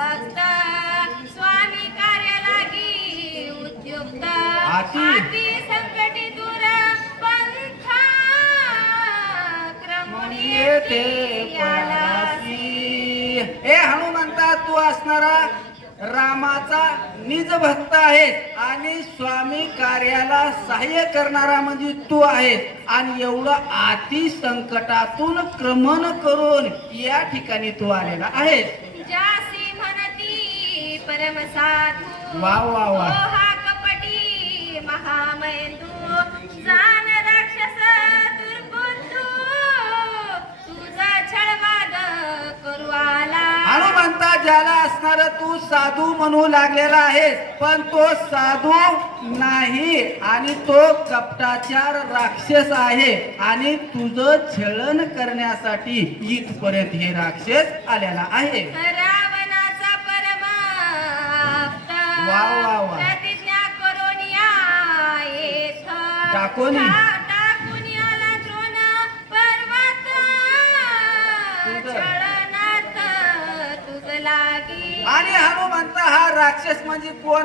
भक्त स्वामी कार्य लागी उद्युक्त आती संकटी दूर पंथा क्रमणी येते परासी. हे हनुमंता, तू असणारा रामाचा निज भक्त आहेस आणि स्वामी कार्याला सहाय्य करणारा म्हणजे तू आहेस. आणि एवढं अति संकटातून क्रमण करून या ठिकाणी तू आलेला आहेस. जासी म्हणती परम साधू वा वा वा. हा कपटी महामेंदू जान राक्षस दुर्बुद्धू तुझा छळवाद करू आला. हनुमंता, ज्याला असणार तू साधू म्हणू लागलेला आहेस, पण तो साधू नाही आणि तो कपटाचार राक्षस आहे आणि तुझं छळण करण्यासाठी इथपर्यंत हे राक्षस आलेला आहे. रावणाचा परम आप्त वा वा वा. प्रतिज्ञा करून येथ टाकून आला द्रोण पर्वत तुझं. छळणात तुझ लागी. आणि हनुमंत हा राक्षस म्हणजे कोण?